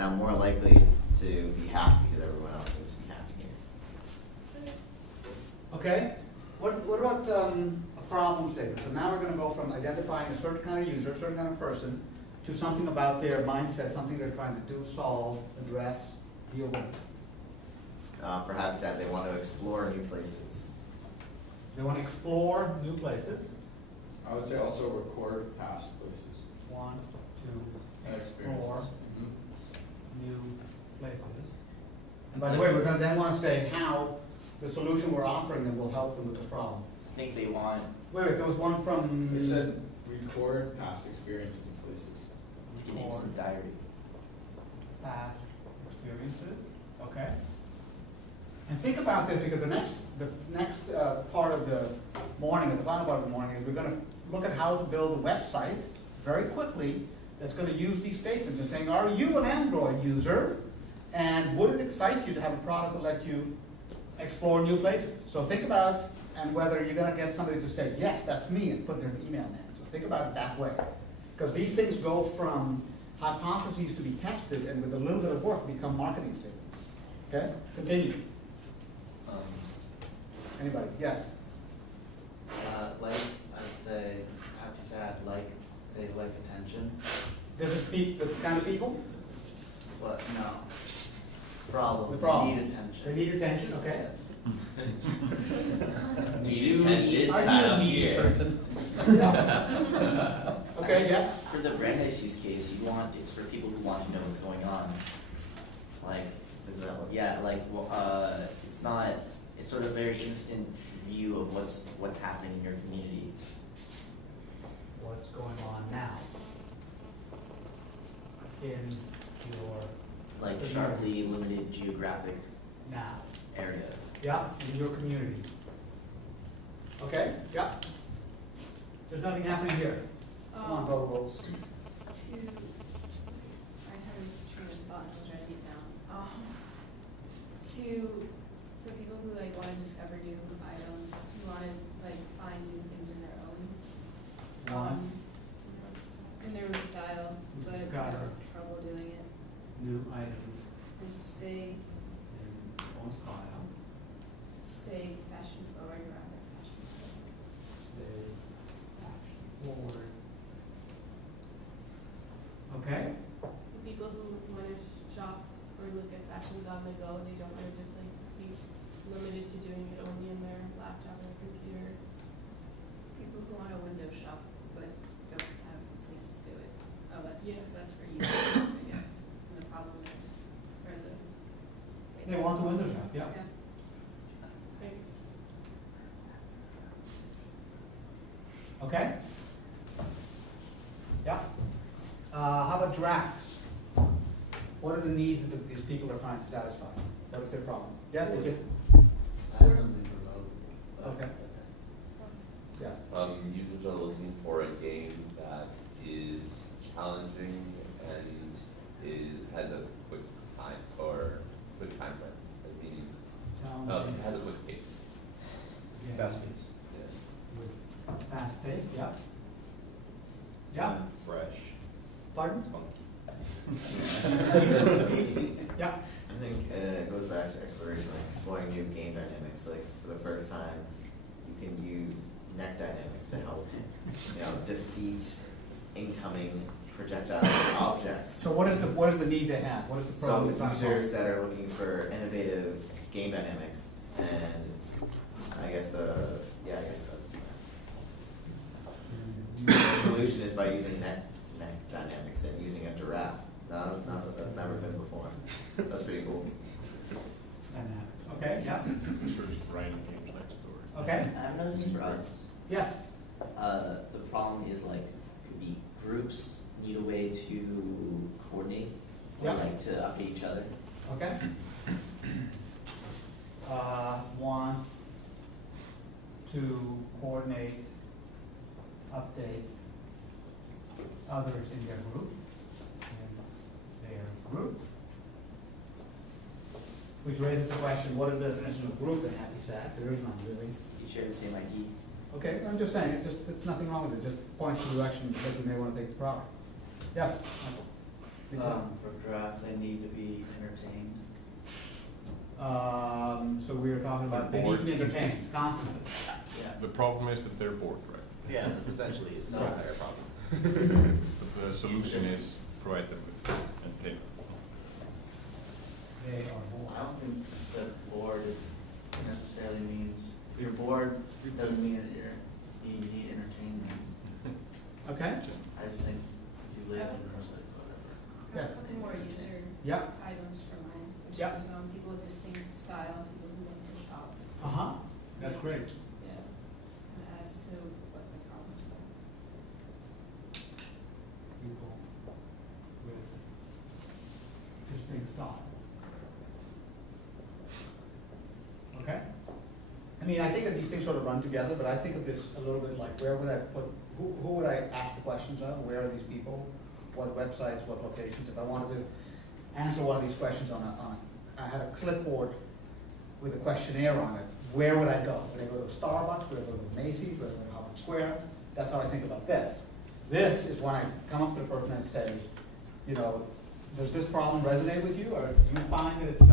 and I'm more likely to be happy because everyone else seems to be happy here. Okay. What about a problem statement? So now we're going to go from identifying a certain kind of user, a certain kind of person, to something about their mindset, something they're trying to do, solve, address, deal with. For Habitat, they want to explore new places. They want to explore new places. I would say also record past places Want and to experiences. explore new places. And by the way, we're going to then want to say how the solution we're offering them will help them with the problem. I think they want. Wait, there was one from. They said record past experiences and places. An instant diary. Past experiences. Okay. And think about this, because the next part of the morning, the final part of the morning, is we're going to look at how to build a website very quickly that's going to use these statements and saying, are you an Android user? And would it excite you to have a product to let you explore new places? So think about, and whether you're going to get somebody to say, yes, that's me, and put their email name. So think about it that way. Because these things go from hypotheses to be tested, and with a little bit of work, become marketing statements. Okay? Continue. Anybody? Yes? Like, I would say, happy, sad, like, they like attention. This is the kind of people? What? No. Problem. The problem. They need attention. They need attention, okay. Yes. Need attention. Are Sign you a up media here. person? Okay, yes? For the Brandeis use case, it's for people who want to know what's going on. Like, Isn't that what? yeah, like, it's not. It's sort of a very instant view of what's happening in your community. What's going on now in your Like sharply limited geographic now? area. Yeah, in your community. Okay, yeah. There's nothing happening here. Come on, Bubbles. I have a train of thought, I was writing it down. For people who like want to discover new items, who want to like find new things in their own. One. In their own style, but Discover. have trouble doing it. New items And stay in own style. fashion forward rather fashion forward. Stay fashion forward. Okay. For people who want to shop or look at fashions on the go, they don't want to just like be limited to doing it only in their laptop or computer. People who want to window shop but don't have a place to do it. Oh, that's for you, I guess. And the problem is, or the. They want to window shop, yeah. Thanks. Okay? Yeah. How about drafts? What are the needs that these people are trying to satisfy? What is their problem? Yes, they do. I had something for both. Okay. Yes. Users are looking for a game that is challenging and has a quick time frame. Like meaning, it has a quick pace. Yeah. Fast pace. Yeah. Fast pace, yeah. Yeah. Fresh. Pardon? Yeah. I think it goes back to exploration, like exploring new game dynamics. Like for the first time, you can use neck dynamics to help, defeat incoming projectile objects. So what is the need they have? What is the So problem? they're trying to solve? users that are looking for innovative game dynamics, and I guess that's the solution is by using neck dynamics and using a giraffe. Not that that's never been before. That's pretty cool. Okay, yeah. Sure, just writing games next door. Okay. I've noticed for us, Yes. the problem is like could be groups need a way to coordinate or Yeah. like to update each other. Okay. Want to coordinate, update others in their group. Which raises the question, what is the definition of group in Happy Sad? There is none really. You share the same ID. Okay, I'm just saying, it's nothing wrong with it, just points to the direction that you may want to take the product. Yes? For draft, they need to be entertained. So we were talking about, they need to be entertained constantly. Yeah. The problem is that they're bored, right? Yeah, that's essentially it. No. Entire problem. But the solution is provide them with entertainment. They are bored. I don't think that bored is necessarily means, if you're bored, it doesn't mean that you need entertainment. Okay? I just think you live in whatever. I Yes. was looking more user Yeah. items for mine, which Yeah. is, people with distinct style, people who want to shop. Uh-huh, that's great. Yeah, and adds to what the problems are. People with distinct style. Okay? I mean, I think that these things sort of run together, but I think of this a little bit like, where would I put, who would I ask the questions of? Where are these people? What websites, what locations? If I wanted to answer one of these questions I had a clipboard with a questionnaire on it, where would I go? Would I go to Starbucks? Would I go to Macy's? Would I go to Harvard Square? That's how I think about this. This is when I come up to the person and say, does this problem resonate with you? Or do you find that it's,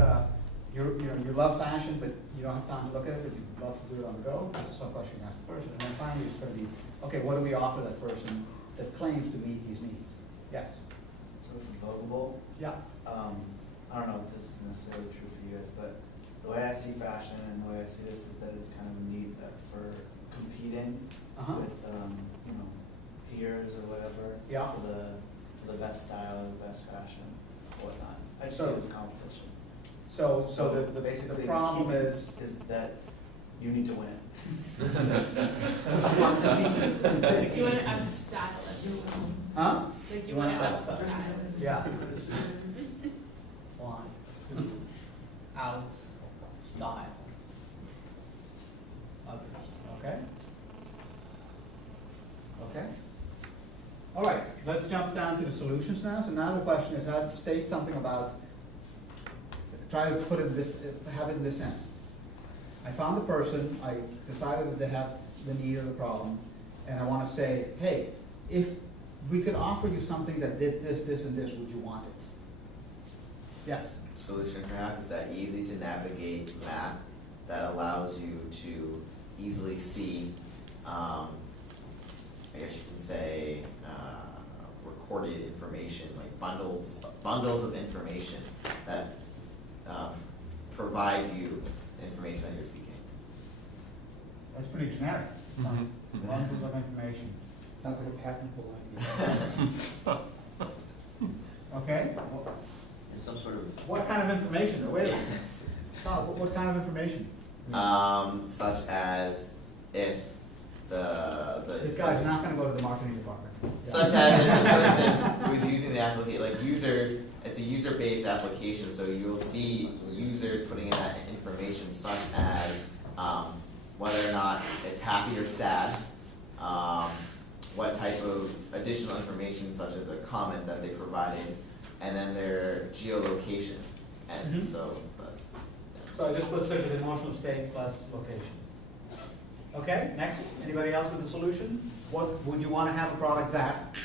you love fashion, but you don't have time to look at it, but you'd love to do it on the go? This is some question you ask the person. And then finally, it's going to be, okay, what do we offer that person that claims to meet these needs? Yes? So for Vogable, Yeah. I don't know if this is necessarily true for you guys, but the way I see fashion and the way I see this is that it's kind of a need that for competing Uh-huh. with, peers or whatever. Yeah. For the best style, the best fashion, whatnot. I just So- see it as a competition. So Basically, the the problem key is, that you need to win. You wanna have the style as well. huh? Like you You wanna wanna have have the style. style. Yeah. Want to out style others, okay? Okay? All right, let's jump down to the solutions now. So now the question is how to state something about, try to put it in this, have it in this sense. I found the person, I decided that they have the need or the problem, and I want to say, hey, if we could offer you something that did this, this, and this, would you want it? Yes? Solution map is that easy to navigate map that allows you to easily see, I guess you can say, recorded information, like bundles of information that provide you information that you're seeking. That's pretty generic. Mhm. Bundles of information. Sounds like a patentable idea. Okay? It's some sort of, What kind of information, though? Wait a minute. Todd, what kind of information? Such as if the This guy's not gonna go to the marketing department. such as if the person who's using the application, like users, it's a user-based application, so you'll see users putting in that information such as whether or not it's happy or sad, what type of additional information such as a comment that they provided, and then their geolocation. And Mhm. so, So I just put such as emotional state plus location. Okay, next, anybody else with a solution? What, would you wanna have a product that?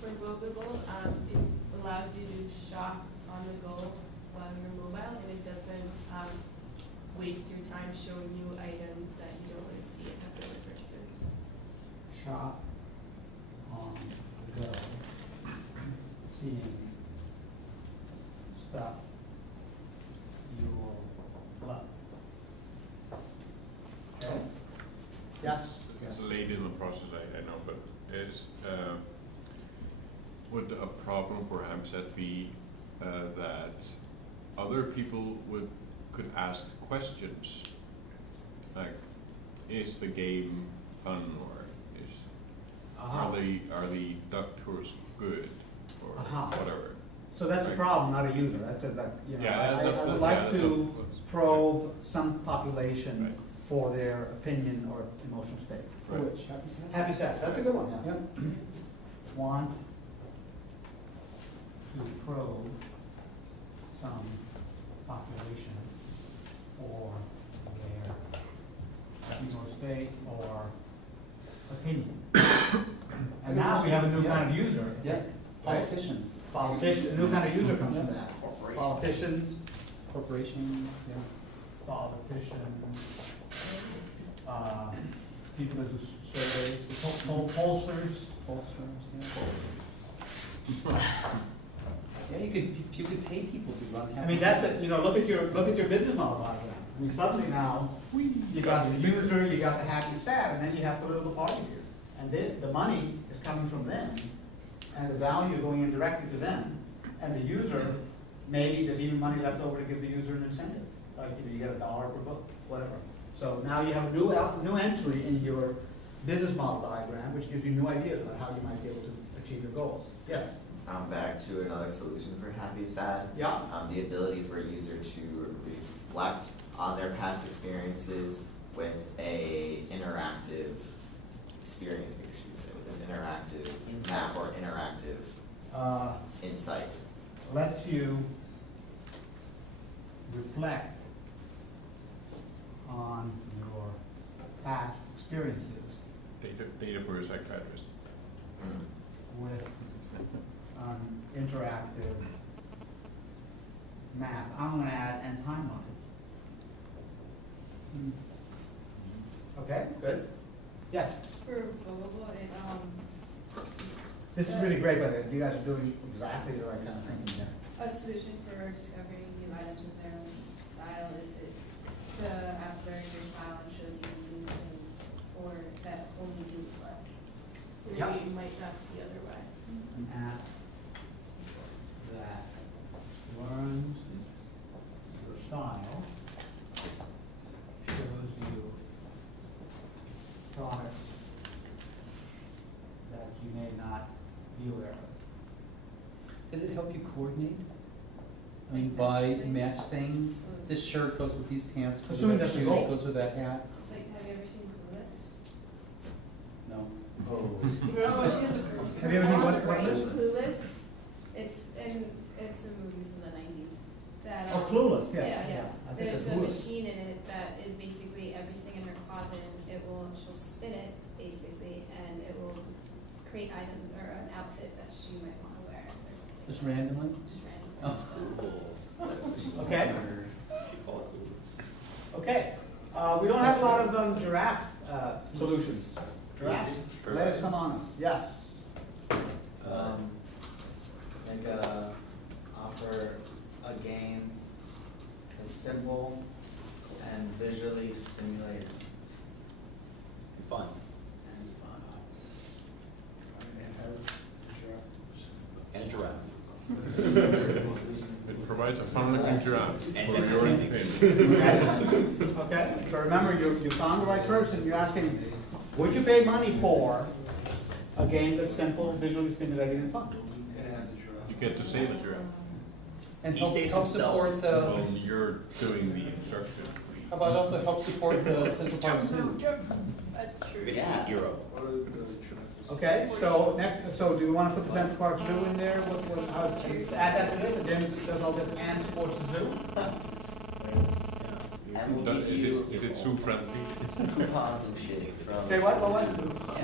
For Vogable, it allows you to shop on the go while you're mobile, and it doesn't waste your time showing you items that you don't really see at the liquor store. Shop on the go, seeing stuff you will love. Okay? Yes? It's late in the process, I know, but would a problem for Hamset be that other people could ask questions? Like, is the game fun, or are the duck tours good, or whatever? So that's a problem, not a user. That says that, Yeah, I would like to probe some population Right. for their opinion or emotional state. For which, happy sad? Happy sad, that's a good one, yeah. Yep. Want to probe some population for their emotional state or opinion. And now we have a new kind of user. Yeah, politicians. Politicians. politician, a new kind of user comes from that. Politicians, Corporations, yeah. politicians, people that do surveys, pollsters. Pollsters, yeah. Yeah, you could pay people to run. I mean, that's it, you know, look at your business model diagram. I mean, suddenly now, you got the user, you got the happy sad, and then you have political parties here. And the money is coming from them, and the value going in directly to them. And the user, maybe there's even money left over to give the user an incentive. Like, you get $1 per vote, whatever. So now you have a new entry in your business model diagram, which gives you new ideas about how you might be able to achieve your goals. Yes? Back to another solution for happy sad. Yeah. The ability for a user to reflect on their past experiences with a interactive experience, I guess you could say, with an interactive map or interactive insight. Lets you reflect on your past experiences Data for a psychiatrist. with an interactive map. I'm gonna add and timeline. Okay, good. Yes, For Billable, this is really great, by the way. You guys are doing exactly the right kind of thing here. a solution for discovering new items of their own style is it the app learns your style and shows you new things or that only you like. Yeah. Maybe you might not see otherwise. An app that learns your style, shows you products that you may not be aware of. Does it help you coordinate? I mean, buy, match things? This shirt goes with these pants, goes Assuming with that that's the shoes, goal. goes with that hat? It's like, have you ever seen Clueless? No. Oh. No, she has a Have you ever seen what brain, is? Clueless. It's a movie from the 90s. That, Oh, Clueless, yeah. Yeah. I think There's that's a Clueless. machine in it that is basically everything in her closet, and she'll spin it basically, and it will create item or an outfit that she might want to wear or something. Just randomly? Just random. Oh. Okay. Okay. We don't have a lot of giraffe solutions. Giraffe, let us come on us. Yes. Offer a game that's simple and visually stimulating Fun. and fun. And giraffe. It provides a fun-looking giraffe And for your mechanics. entertainment. Okay, so remember, you found the right person. You're asking, would you pay money for a game that's simple, visually stimulating, and fun? You get to say the giraffe. And He help saves support himself. Well, you're doing the instruction. how about also help support the Central Park Zoo? That's true. You're gonna Yeah. be a hero. Okay, so next, so do you want to put the Central Park Zoo in there? How, add that to this, and then does all this and supports the zoo? And we'll give Is you it zoo friendly? coupons and shit from. Say what?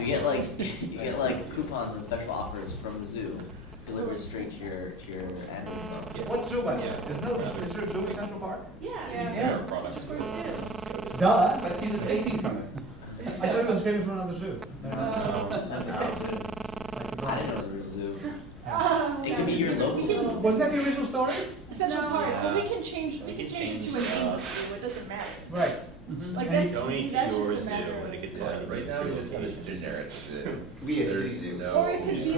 You get like coupons and special offers from the zoo delivered straight to your animal phone. What zoo, by the way? Is there a zoo in Central Park? Yeah. Yeah. Just for two. Duh. But he's escaping from it. I thought it was getting from another zoo. I didn't know there was a zoo. Oh, It could be your local. Wasn't that the original story? Central No. Park, Yeah. but we can change it to a We can name, change, so it doesn't matter. Right. Like And that's, donate see, to that's yours, just a matter you know, of. when it gets Yeah, right now we just have a generic zoo. Could be a There's city zoo. no- Or it could be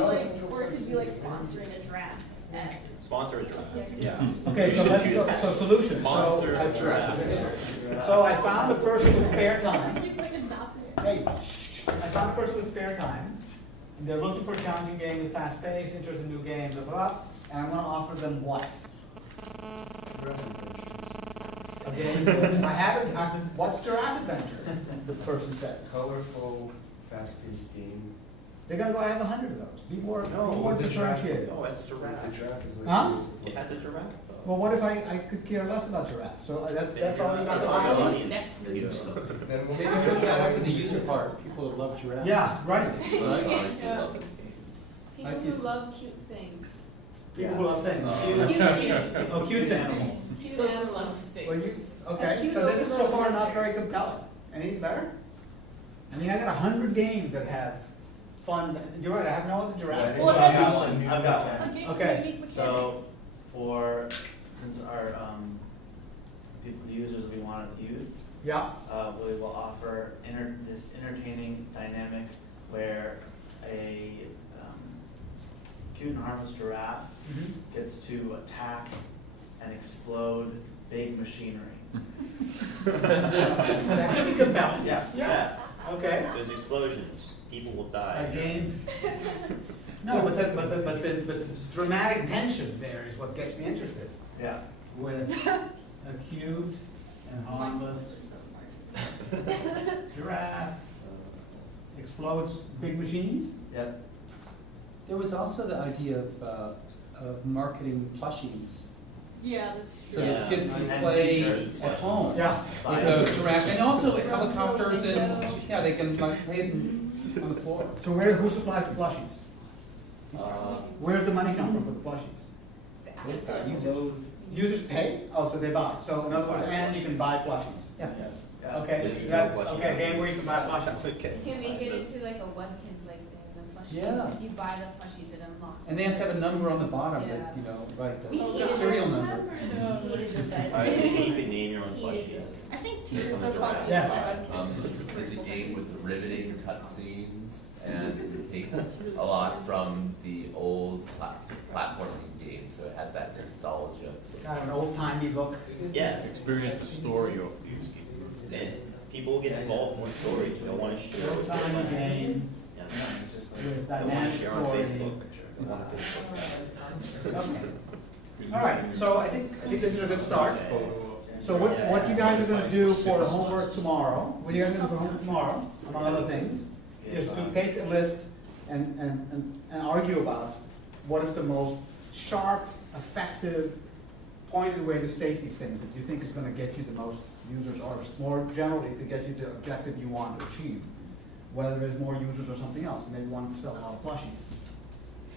like, sponsoring a draft at. Sponsor a draft. Yeah. Okay, so let's go, so solution. Sponsor So a draft. So I found a person with spare time. You like adopt it. Hey, I found a person with spare time, and they're looking for a challenging game with fast pace, interest in new games, blah, blah, blah, and I'm gonna offer them what? A game, what's Giraffe Adventure? The person says. Colorful, fast-paced game. They're gonna go, I have 100 of those. Be more the giraffe. differentiated. Oh, that's a giraffe. The giraffe is like. Huh? It has a giraffe though. Well, what if I could care less about giraffes? So that's all you got to Your offer? audience. Then you suck. Then we'll Maybe put that up in the user part, people that love giraffes. Yeah, right. Well, that's all I Yeah. love. People Like who you s- love cute things. People who love things. Cute. Oh, cute animals. Cute animals. Well, okay, cute so this is so little far not lizard. very compelling. Anything better? I mean, I got 100 games that have fun. You're right, I have no other giraffe. Well, games. I've got one. I've got one. Okay, Okay. unique mechanic. So, since our, people, the users we want to use, Yeah, we will offer this entertaining dynamic where a cute and harmless giraffe gets to attack and explode big machinery. that could be compelling. Yeah. Okay. There's explosions, people will die. A game. No, but the dramatic tension there is what gets me interested. Yeah. With a cute and harmless giraffe explodes big machines. Yep. There was also the idea of marketing plushies, Yeah, that's so true. that kids can And play t-shirts. at home. Yeah. With a giraffe, and also helicopters and, yeah, they can like play it on the floor. So who supplies the plushies? Uh, Where's the money come from for the plushies? Where's that users? Users pay? Oh, so they buy. So in other words, and you can buy plushies. Yeah. Yeah. Okay, Digital that, plushie. okay, game where you can buy plushies. You can make it into like a Webkins like thing, the plushies, Yeah. if you buy the plushies, it unlocks. And they have to have a number on the bottom Yeah. that, you know, right, We the hated serial those. number. We hated those I ideas. think you can name your own Hated plushie. those. I think Yes, teachers on are the probably. Yes. It's a game with riveting cutscenes and takes a lot from the old platforming game, so it has that nostalgia. Kind of an old-timey look. Yeah, Experience the story of these games. and people get involved in the story, they want to share. Old-timey game Yeah. It's just like. with They want dynamic to share on story. Facebook. They want to Facebook. Okay. All right, so I think this is a good start. So what you guys are gonna do for the homework tomorrow, what you guys are gonna do for homework tomorrow, among other things, is to take a list and argue about what is the most sharp, effective, pointed way to state these things that you think is gonna get you the most users, or more generally, to get you the objective you want to achieve. Whether there's more users or something else, maybe you want to sell out plushies.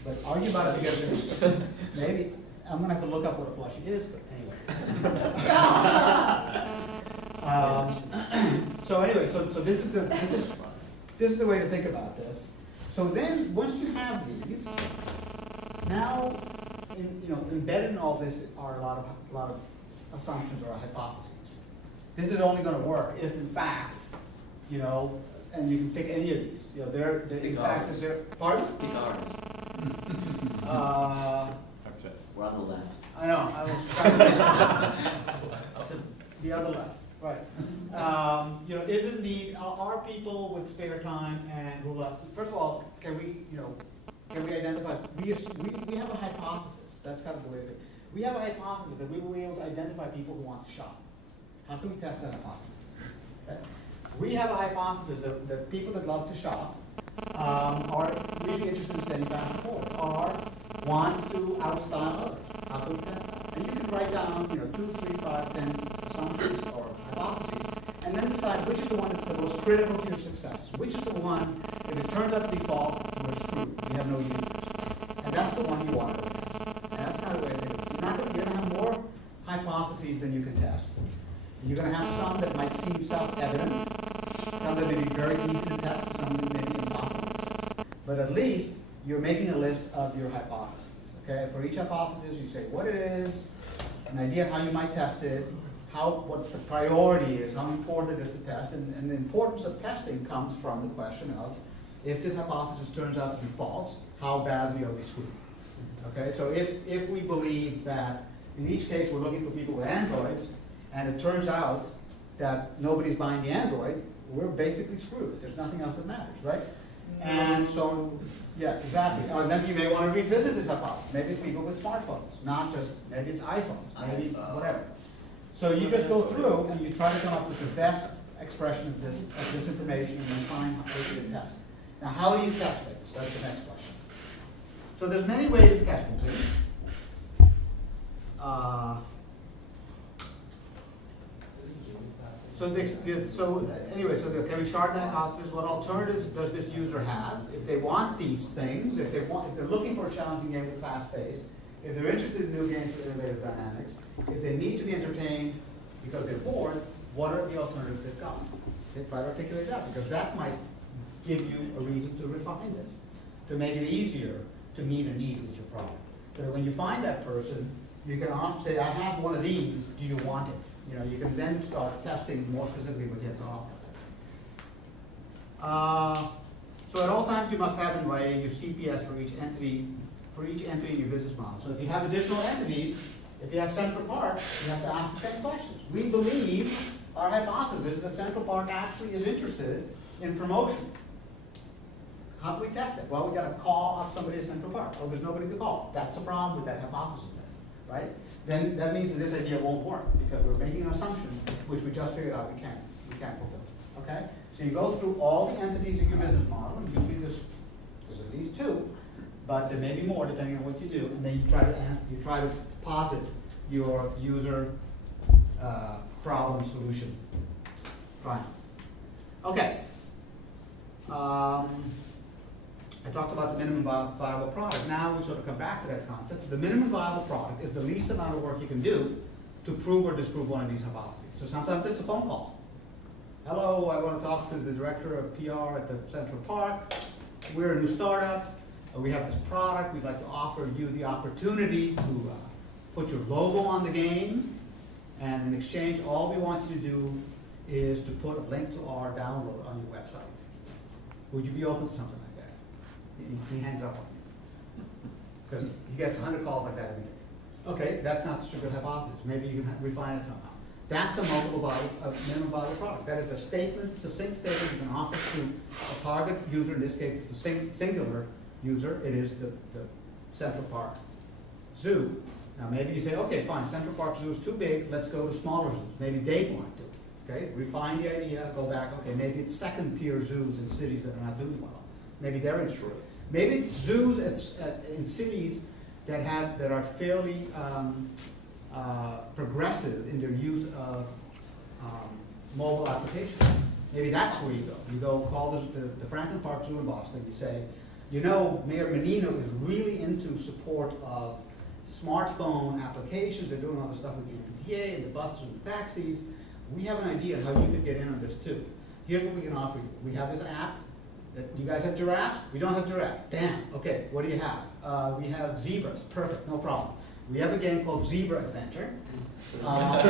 But argue about it together. Maybe, I'm gonna have to look up what a plushie is, but anyway. So anyway, so this is the way to think about this. So then, once you have these, now, embedded in all this are a lot of assumptions or hypotheses. This is only gonna work if in fact, and you can pick any of these, they're in fact, is there, pardon? Big arms. We're on the left. I know, I was trying to think. The other left, right. Is it need, are people with spare time and who left, first of all, can we identify, we have a hypothesis, that's kind of the way that, we have a hypothesis that we will be able to identify people who want to shop. How can we test that hypothesis? Okay. We have a hypothesis that people that love to shop are really interested in staying fashion forward, or want to outstyle others. How can we test that? And you can write down, 2, 3, 5, 10 assumptions or hypotheses, and then decide which is the one that's the most critical to your success. Which is the one, if it turns out to be false, we're screwed. We have no users. And that's the one you want to test. And that's kind of the way to do it. You're going to have more hypotheses than you can test. You're going to have some that might seem self-evident, some that may be very easy to test, some that may be impossible to test. But at least you're making a list of your hypotheses. Okay? For each hypothesis, you say what it is, an idea of how you might test it, what the priority is, how important it is to test, and the importance of testing comes from the question of, if this hypothesis turns out to be false, how badly are we screwed? Okay, so if we believe that in each case we're looking for people with Androids, and it turns out that nobody's buying the Android, we're basically screwed. There's nothing else that matters, right? And so, yes, exactly. Or then you may want to revisit this hypothesis. Maybe it's people with smartphones, not just, maybe it's iPhones, maybe whatever. So you just go through and you try to come up with the best expression of this information and then find how to test. Now, how do you test things? That's the next question. So there's many ways of testing things. So can we shard the hypothesis? What alternatives does this user have? If they want these things, if they're looking for a challenging game with fast pace, if they're interested in new games with innovative dynamics, if they need to be entertained because they're bored, what are the alternatives they've got? They try to articulate that, because that might give you a reason to refine this, to make it easier to meet a need with your product. So that when you find that person, you can often say, I have one of these, do you want it? You know, you can then start testing more specifically what you have to offer. So at all times, you must have in writing your CPS for each entity in your business model. So if you have additional entities, if you have Central Park, you have to ask the same questions. We believe, our hypothesis, that Central Park actually is interested in promotion. How do we test it? Well, we got to call up somebody at Central Park. Oh, there's nobody to call. That's the problem with that hypothesis then, right? Then that means that this idea won't work, because we're making an assumption which we just figured out we can't fulfill. Okay? So you go through all the entities in your business model, and usually there's at least two, but there may be more depending on what you do, and then you try to posit your user problem solution triangle. Okay. I talked about the minimum viable product. Now we sort of come back to that concept. The minimum viable product is the least amount of work you can do to prove or disprove one of these hypotheses. So sometimes it's a phone call. Hello, I want to talk to the director of PR at the Central Park. We're a new startup. We have this product. We'd like to offer you the opportunity to put your logo on the game. And in exchange, all we want you to do is to put a link to our download on your website. Would you be open to something like that? He hangs up on you, because he gets 100 calls like that every day. Okay, that's not such a good hypothesis. Maybe you can refine it somehow. That's a minimum viable product. That is a statement, succinct statement you can offer to a target user. In this case, it's a singular user. It is the Central Park Zoo. Now maybe you say, okay, fine, Central Park Zoo is too big. Let's go to smaller zoos. Maybe they want to. Okay, refine the idea, go back, okay, maybe it's second-tier zoos in cities that are not doing well. Maybe they're interested. Maybe it's zoos in cities that are fairly progressive in their use of mobile applications. Maybe that's where you go. You go call the Franklin Park Zoo in Boston. You say, you know, Mayor Menino is really into support of smartphone applications. They're doing all the stuff with the MPTA and the buses and the taxis. We have an idea how you could get in on this too. Here's what we can offer you. We have this app. You guys have giraffes? We don't have giraffes. Damn. Okay, what do you have? We have zebras. Perfect, no problem. We have a game called Zebra Adventure. Right?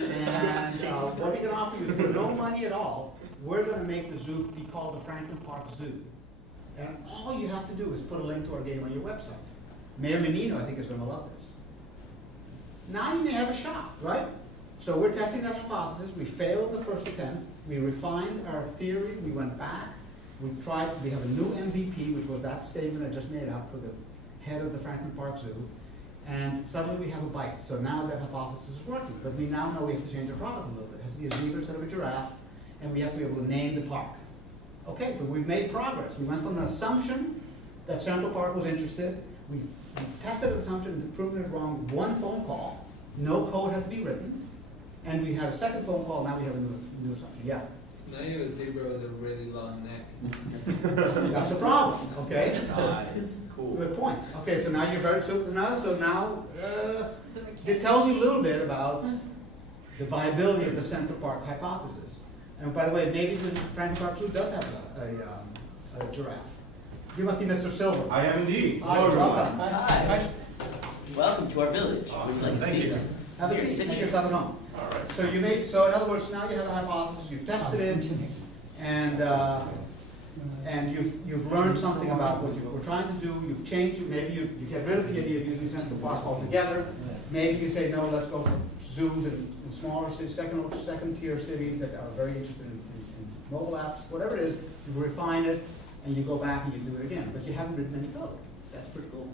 And what we can offer you is for no money at all, we're going to make the zoo be called the Franklin Park Zoo. And all you have to do is put a link to our game on your website. Mayor Menino, I think, is going to love this. Now you may have a shot, right? So we're testing that hypothesis. We failed the first attempt. We refined our theory. We went back. We have a new MVP, which was that statement I just made up for the head of the Franklin Park Zoo. And suddenly we have a bite. So now that hypothesis is working. But we now know we have to change our product a little bit. It has to be a zebra instead of a giraffe. And we have to be able to name the park. Okay, but we've made progress. We went from an assumption that Central Park was interested. We tested the assumption and proven it wrong. One phone call. No code had to be written. And we had a second phone call. Now we have a new assumption. Yeah? Now you have a zebra with a really long neck. That's a problem, okay? It's cool. Good point. Okay, so now you're very, so now it tells you a little bit about the viability of the Central Park hypothesis. And by the way, maybe the Franklin Park Zoo does have a giraffe. You must be Mr. Silver. I am indeed. Hi, welcome. Hi. Welcome to our village. We'd like to Thank see you. you. Have a seat, Sit make here. yourself at home. All right. So in other words, now you have a hypothesis, you've tested it, and you've learned something about what you were trying to do, you've changed it, maybe you get rid of the idea of using Central Park altogether, maybe you say, no, let's go for zoos in smaller cities, second-tier cities that are very interested in mobile apps, whatever it is, you refine it, and you go back and you do it again, but you haven't written any code. That's pretty cool.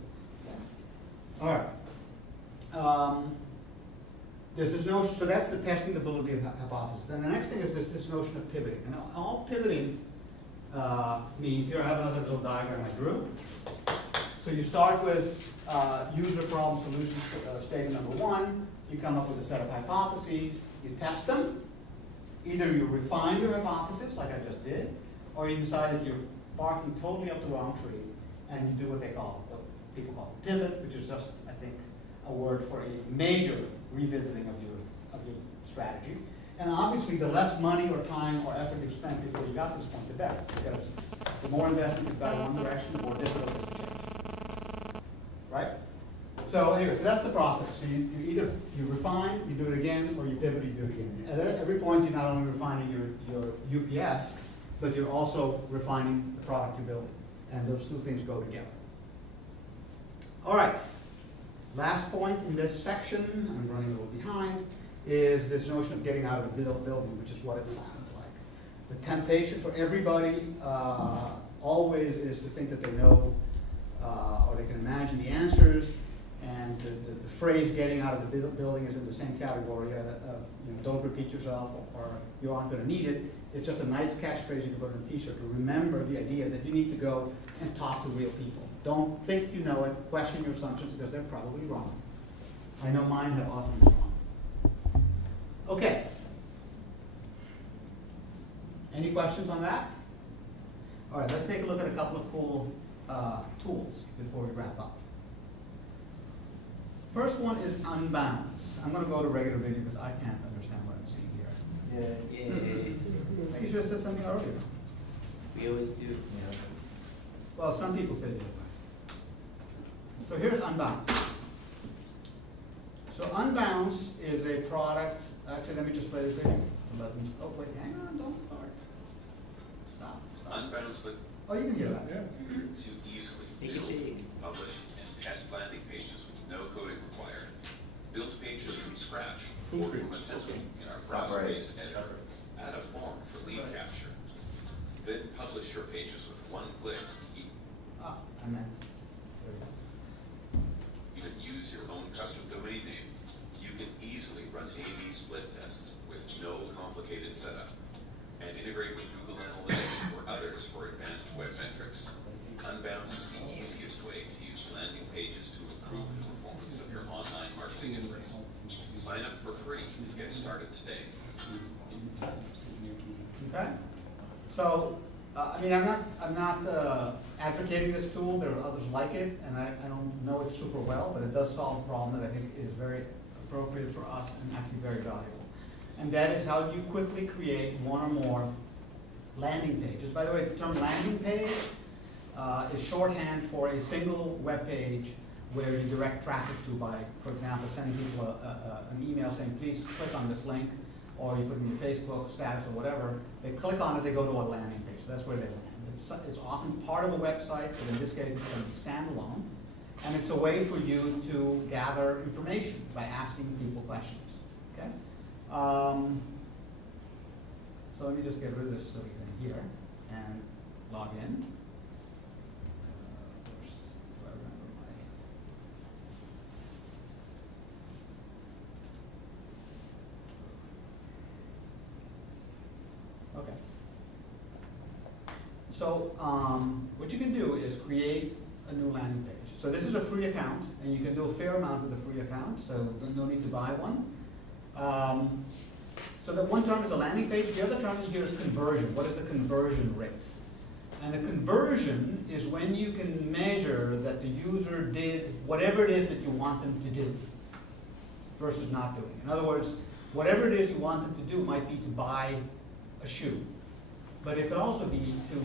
All right. There's this notion, so that's the testing the validity of hypothesis. Then the next thing is this notion of pivoting. And all pivoting means, here I have another little diagram I drew. So you start with user problem solution statement number one. You come up with a set of hypotheses. You test them. Either you refine your hypothesis, like I just did, or you decide that you're barking totally up the wrong tree, and you do what they call people call it pivot, which is just, I think, a word for a major revisiting of your strategy. And obviously, the less money or time or effort you spent before you got to this point, the better, because the more investment you've got in one direction, the more difficult it is to change. Right? So anyway, so that's the process. So you either you refine, you do it again, or you pivot, you do it again. And at every point, you're not only refining your UPS, but you're also refining the product you're building. And those two things go together. All right. Last point in this section, I'm running a little behind, is this notion of getting out of the building, which is what it sounds like. The temptation for everybody always is to think that they know or they can imagine the answers, and the phrase getting out of the building is in the same category of don't repeat yourself or you aren't going to need it. It's just a nice catchphrase you can put on a t-shirt to remember the idea that you need to go and talk to real people. Don't think you know it, question your assumptions because they're probably wrong. I know mine have often been wrong. Okay. Any questions on that? All right, let's take a look at a couple of cool tools before we wrap up. First one is Unbounce. I'm going to go to regular video because I can't understand what I'm seeing here. Yeah. You should have said something earlier. We always do. Yeah. Well, some people say the other way. So here's Unbounce. So Unbounce is a product. Actually, let me just play this video. Oh wait, hang on, don't start. Stop. Unbounce Oh, you can hear that. Yeah. To easily build, publish, and test landing pages with no coding required. Build pages from scratch or from a template in our browser-based editor. Add a form for lead capture. Then publish your pages with one click. I meant. Even use your own custom domain name. You can easily run A/B split tests with no complicated setup, and integrate with Google Analytics or others for advanced web metrics. Unbounce is the easiest way to use landing pages to improve the performance of your online marketing efforts. Sign up for free and get started today. Okay. So, I mean, I'm not advocating this tool. There are others like it, and I don't know it super well, but it does solve a problem that I think is very appropriate for us and actually very valuable. And that is how do you quickly create one or more landing pages. By the way, the term landing page is shorthand for a single web page where you direct traffic to by, for example, sending people an email saying, please click on this link, or you put it in your Facebook status or whatever. They click on it, they go to a landing page. So that's where they land. It's often part of a website, but in this case it's going to be standalone. And it's a way for you to gather information by asking people questions. Okay? So let me just get rid of this so we can hear and log in. Of course, do I remember my... Okay. So what you can do is create a new landing page. So this is a free account, and you can do a fair amount with a free account, so no need to buy one. So the one term is a landing page. The other term here is conversion. What is the conversion rate? And the conversion is when you can measure that the user did whatever it is that you want them to do versus not doing. In other words, whatever it is you want them to do might be to buy a shoe, but it could also be to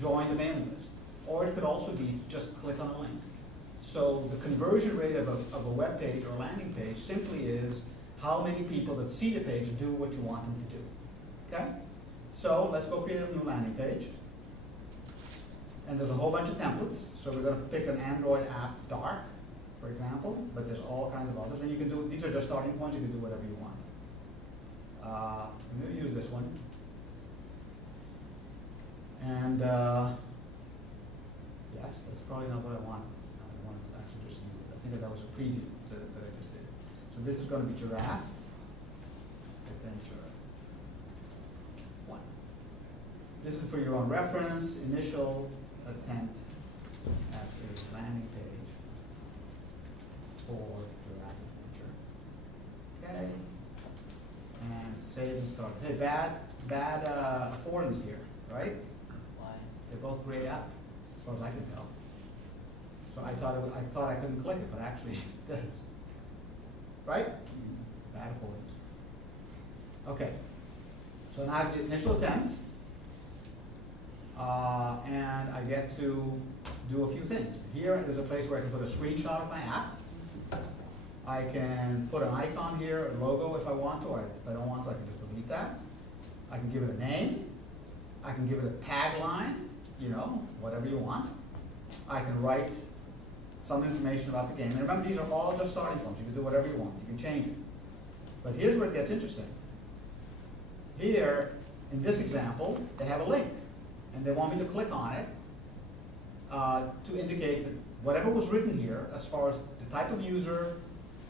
join the mailing list, or it could also be to just click on a link. So the conversion rate of a web page or a landing page simply is how many people that see the page do what you want them to do. Okay? So let's go create a new landing page. And there's a whole bunch of templates. So we're going to pick an Android app, Dark, for example, but there's all kinds of others. And you can do, these are just starting points, you can do whatever you want. I'm going to use this one. And yes, that's probably not what I want. I want to actually just use it. I think that was a preview that I just did. So this is going to be giraffe, adventure 1. This is for your own reference, initial attempt at a landing page for giraffe adventure. Okay, and save and start. Hey, bad affordance here, right? Why? They're both grayed out, as far as I can tell. So I thought I couldn't click it, but actually it does. Right? Bad affordance. Okay. So now I have the initial attempt, and I get to do a few things. Here is a place where I can put a screenshot of my app. I can put an icon here, a logo if I want to, or if I don't want to, I can just delete that. I can give it a name. I can give it a tagline, you know, whatever you want. I can write some information about the game. And remember, these are all just starting points. You can do whatever you want. You can change it. But here's where it gets interesting. Here, in this example, they have a link. And they want me to click on it to indicate that whatever was written here, as far as the type of user,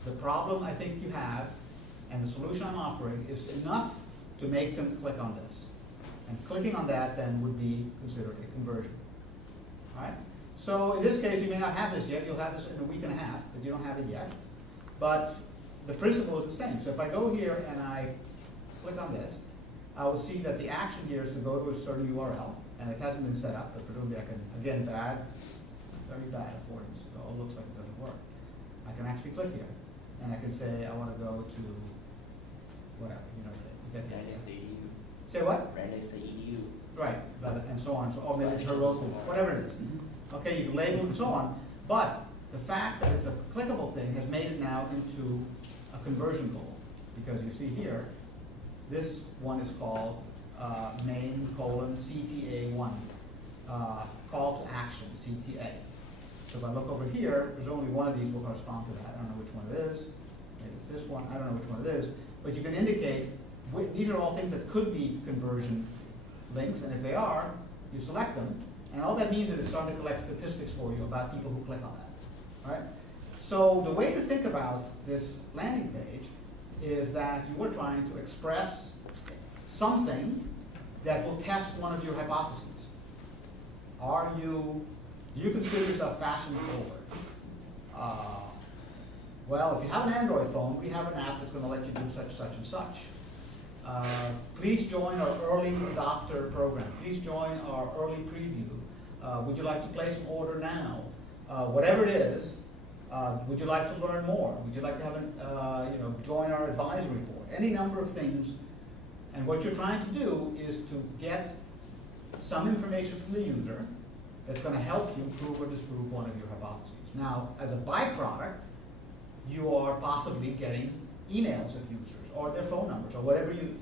the problem I think you have, and the solution I'm offering, is enough to make them click on this. And clicking on that then would be considered a conversion. All right? So in this case, you may not have this yet. You'll have this in a week and a half, but you don't have it yet. But the principle is the same. So if I go here and I click on this, I will see that the action here is to go to a certain URL, and it hasn't been set up, but presumably I can, again, very bad affordance. It all looks like it doesn't work. I can actually click here, and I can say I want to go to whatever, you know, you get the idea. Say what? Brandeis.edu. Right, and so on. So, or maybe it's Heroku, whatever it is. Okay, you can label it and so on. But the fact that it's a clickable thing has made it now into a conversion goal. Because you see here, this one is called main:CTA1, call to action, CTA. So if I look over here, there's only one of these will correspond to that. I don't know which one it is. Maybe it's this one. I don't know which one it is. But you can indicate, these are all things that could be conversion links, and if they are, you select them, and all that means is it's starting to collect statistics for you about people who click on that. Right? So the way to think about this landing page is that you are trying to express something that will test one of your hypotheses. Do you consider yourself fashion forward? Well, if you have an Android phone, we have an app that's going to let you do such, such, and such. Please join our early adopter program. Please join our early preview. Would you like to place an order now? Whatever it is, would you like to learn more? Would you like to have join our advisory board? Any number of things. And what you're trying to do is to get some information from the user that's going to help you prove or disprove one of your hypotheses. Now, as a byproduct, you are possibly getting emails of users or their phone numbers or whatever you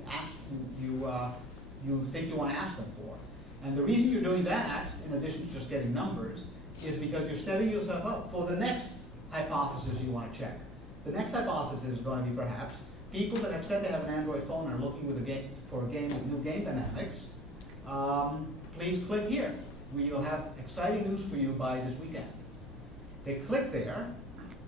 think you want to ask them for. And the reason you're doing that, in addition to just getting numbers, is because you're setting yourself up for the next hypothesis you want to check. The next hypothesis is going to be perhaps people that have said they have an Android phone and are looking for a game with new game dynamics. Please click here. We'll have exciting news for you by this weekend. They click there.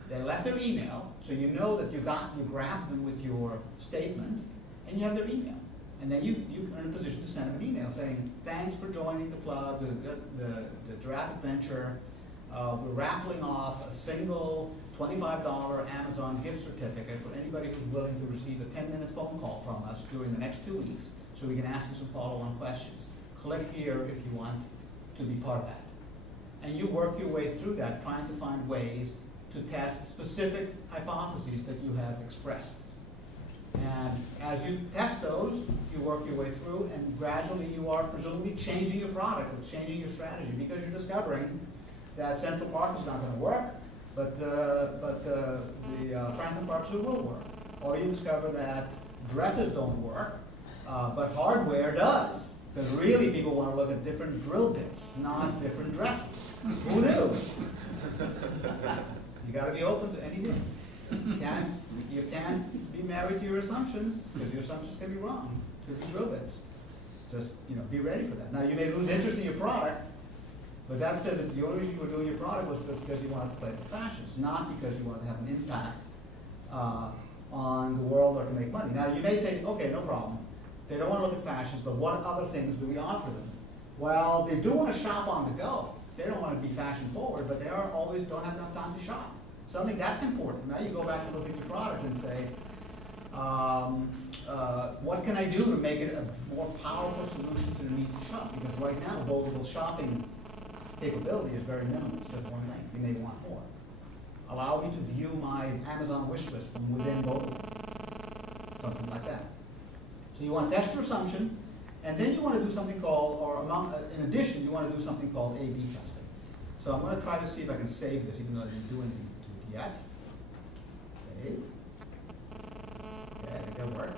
They left their email, so you know that you grabbed them with your statement, and you have their email. And then you are in a position to send them an email saying, thanks for joining the club, the Giraffe Adventure. We're raffling off a single $25 Amazon gift certificate for anybody who's willing to receive a 10-minute phone call from us during the next 2 weeks, so we can ask you some follow-on questions. Click here if you want to be part of that. And you work your way through that, trying to find ways to test specific hypotheses that you have expressed. And as you test those, you work your way through, and gradually you are presumably changing your product or changing your strategy, because you're discovering that Central Park is not going to work, but the Franklin Park Zoo will work. Or you discover that dresses don't work, but hardware does. Because really people want to look at different drill bits, not different dresses. Who knew? You got to be open to anything. You can't be married to your assumptions, because your assumptions can be wrong. Could be drill bits. Just be ready for that. Now you may lose interest in your product, but that said that the only reason you were doing your product was because you wanted to play the fashions, not because you wanted to have an impact on the world or to make money. Now you may say, okay, no problem. They don't want to look at fashions, but what other things do we offer them? Well, they do want to shop on the go. They don't want to be fashion forward, but they don't have enough time to shop. Suddenly that's important. Now you go back and look at your product and say, what can I do to make it a more powerful solution to the need to shop? Because right now, Vogable's shopping capability is very minimal, it's just one link, you may want more. Allow me to view my Amazon wish list from within Google, something like that. So you want to test your assumption, and then you want to do something called, in addition, you want to do something called A/B testing. So I'm going to try to see if I can save this, even though I didn't do anything to it yet. Save. Okay, I think that'll work.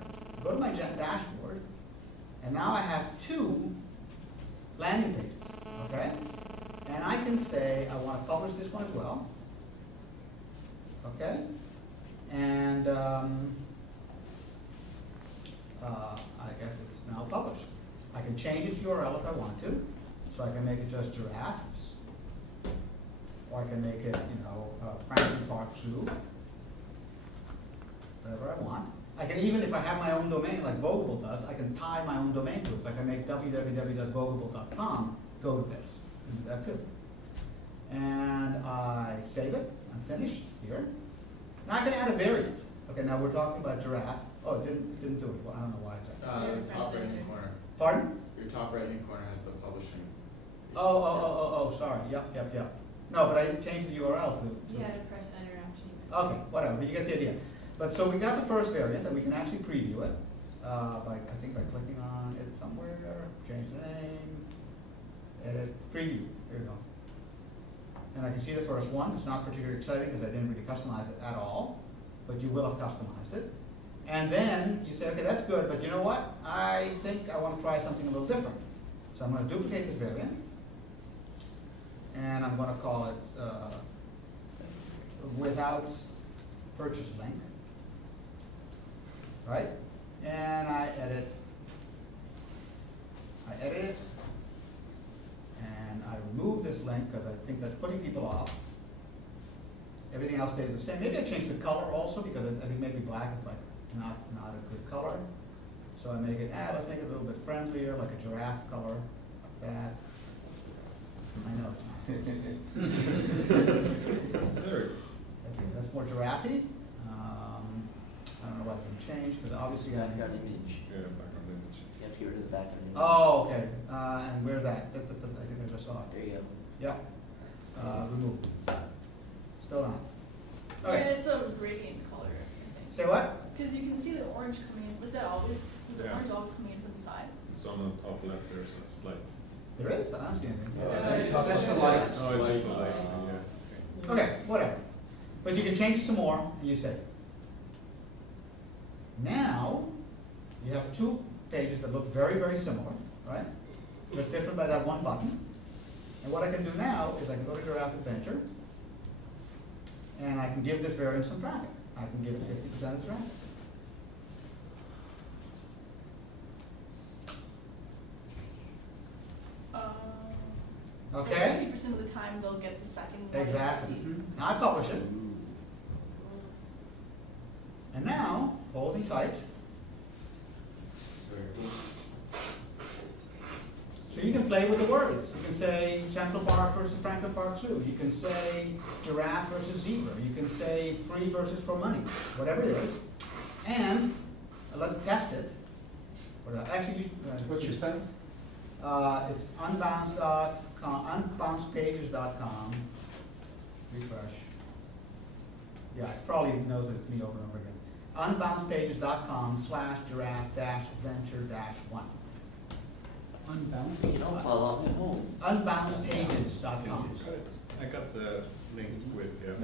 Go to my dashboard, and now I have 2 landing pages, okay? And I can say I want to publish this one as well, okay? And I guess it's now published. I can change its URL if I want to, so I can make it just giraffes, or I can make it, Franklin Park Zoo, whatever I want. I can even, if I have my own domain, like Vogable does, I can tie my own domain to it. So I can make www.vogable.com go to this, and do that too. And I save it, I'm finished here. Now I can add a variant. Okay, now we're talking about giraffe. Oh, it didn't do it. Well, I don't know why it's Top right hand corner. Pardon? Your top right hand corner has the publishing. Oh, sorry, yep. No, but I changed the URL to. You had to press enter after you. Okay, whatever, but you get the idea. But so we got the first variant, and we can actually preview it by clicking on it somewhere, change the name, edit, preview. There you go. And I can see the first one. It's not particularly exciting because I didn't really customize it at all, but you will have customized it. And then you say, okay, that's good, but you know what? I think I want to try something a little different. So I'm going to duplicate this variant, and I'm going to call it without purchase link, right? And I edit it, and I remove this link because I think that's putting people off. Everything else stays the same. Maybe I change the color also because I think maybe black is like not a good color. So I make it, let's make it a little bit friendlier, like a giraffe color, like that. I know it's not. There. Okay, that's more giraffe-y. I don't know why it didn't change, but obviously I. Background image. Yeah, background image. You have to get rid of the background image. Oh, okay. And where's that? I think I just saw it. There you go. Yep. Remove. Still on. Yeah, Okay. it's a gradient color, I think. Say what? Because you can see the orange coming in. Was the Yeah. orange always coming in from the side? It's on the top left, there's a slide. There is? I don't see anything. That's the light. Oh, it's just the light, yeah. Okay, whatever. But you can change it some more, and you say. Now, you have 2 pages that look very, very similar, right? Just different by that one button. And what I can do now is I can go to Giraffe Adventure, and I can give this variant some traffic. I can give it 50% of traffic. Okay? So 50% of the time they'll get the second one. Exactly. Now I publish it. And now, holding tight. So you can play with the words. You can say Central Park versus Franklin Park Zoo. You can say giraffe versus zebra. You can say free versus for money. Whatever it is. And let's test it. Actually, What's your site? it's unbouncedpages.com. Refresh. Yeah, it probably knows that it's me over and over again. unbouncedpages.com/giraffe-adventure-1. Unbound. Don't fall off at home. Unbouncedpages.com. I got the link with, yeah.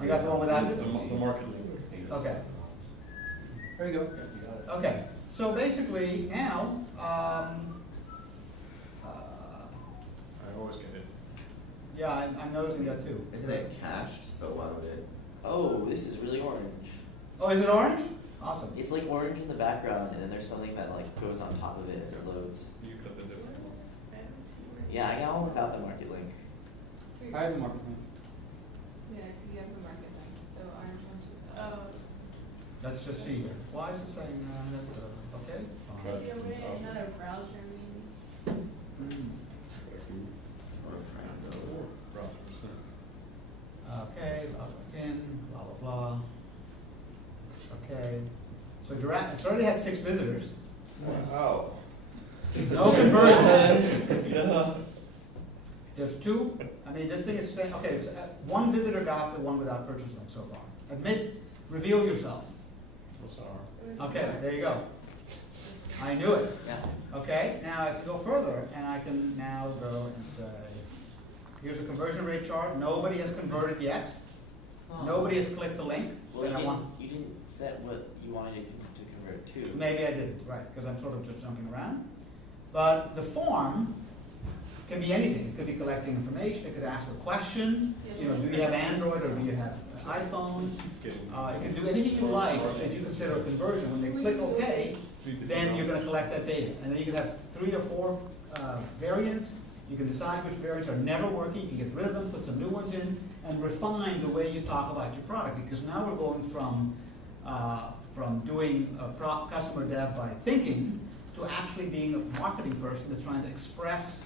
You got the one without this? The market link. Okay. There you go. Okay. So basically now, I always get it. yeah, I'm noticing that too. Isn't it cached, so why would it? Oh, this is really orange. Oh, is it orange? Awesome. It's like orange in the background, and then there's something that like goes on top of it as it loads. You got the different one. Yeah, I got one without the market link. I have a market link. Yeah, because you have the market link, the orange ones with Let's just see here. Why is it saying, okay? Try it. another browser maybe. Browsers. Okay, log in, blah, blah, blah. Okay. So giraffe, it's already had 6 visitors. Wow. No conversions. There's two, I mean, this thing is saying, okay, it's, one visitor got the one without purchase link so far. Reveal yourself. What's our? Okay, there you go. I knew it. Yeah. Okay, now I can go further, and I can now go and say, here's a conversion rate chart. Nobody has converted yet. Nobody has clicked the link. Well, Then I want. you didn't set what you wanted to convert to. Maybe I didn't, right, because I'm sort of just jumping around. But the form can be anything. It could be collecting information, it could ask a question, you know, do you have Android or do you have iPhone? It can do anything you like as you consider a conversion. When they click OK, then you're going to collect that data. And then you can have 3 or 4 variants. You can decide which variants are never working, you can get rid of them, put some new ones in, and refine the way you talk about your product. Because now we're going from doing customer dev by thinking to actually being a marketing person that's trying to express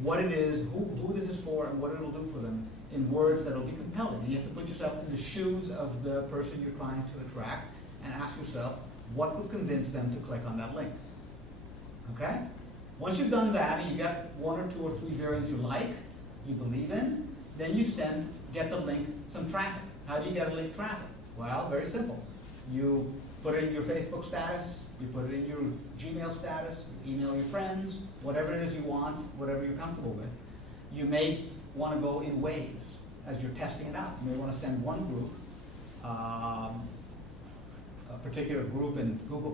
what it is, who this is for, and what it'll do for them in words that'll be compelling. And you have to put yourself in the shoes of the person you're trying to attract and ask yourself, what would convince them to click on that link? Okay? Once you've done that and you get 1 or 2 or 3 variants you like, you believe in, then you get the link some traffic. How do you get a link traffic? Well, very simple. You put it in your Facebook status, you put it in your Gmail status, you email your friends, whatever it is you want, whatever you're comfortable with. You may want to go in waves as you're testing it out. You may want to send one group, a particular group in Google+,